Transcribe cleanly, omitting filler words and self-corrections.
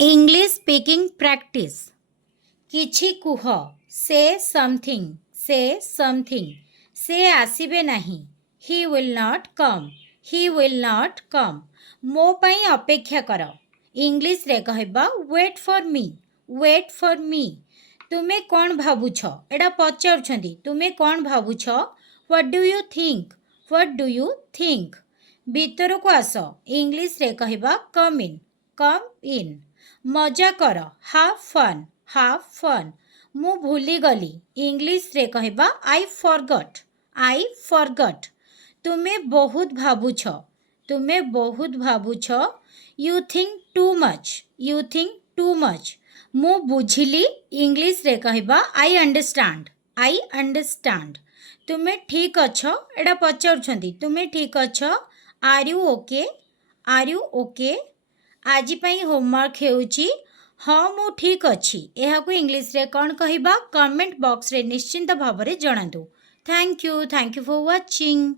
English speaking practice किछि कुह से something से आसीबे नहीं ही विल नॉट कम मो पई अपेक्षा कर इंग्लिश रे कहबा वेट फॉर मी तुमे कौन भाबुछ एटा पचारुछंती तुमे कौन भाबुछ व्हाट डू यू थिंक भीतर को आस इंग्लिश रे कहबा कम इन मजा कर हाव फन मु भूली गली इंग्लिश रे कहबा आई फॉरगॉट तुमे बहुत भाबुछ यू थिंक टू मच मु बुझिली इंग्लिश रे कहबा आई अंडरस्टैंड तुमे ठीक अछ एटा पचारुछंती तुमे ठीक अछ आर यू ओके आज पई होमवर्क हेउची हाँ मु ठीक अच्छी यह इंग्लिश रे कौन कहबा कमेंट बॉक्स रे निश्चिंत भाव में जणातु थैंक यू फॉर वाचिंग।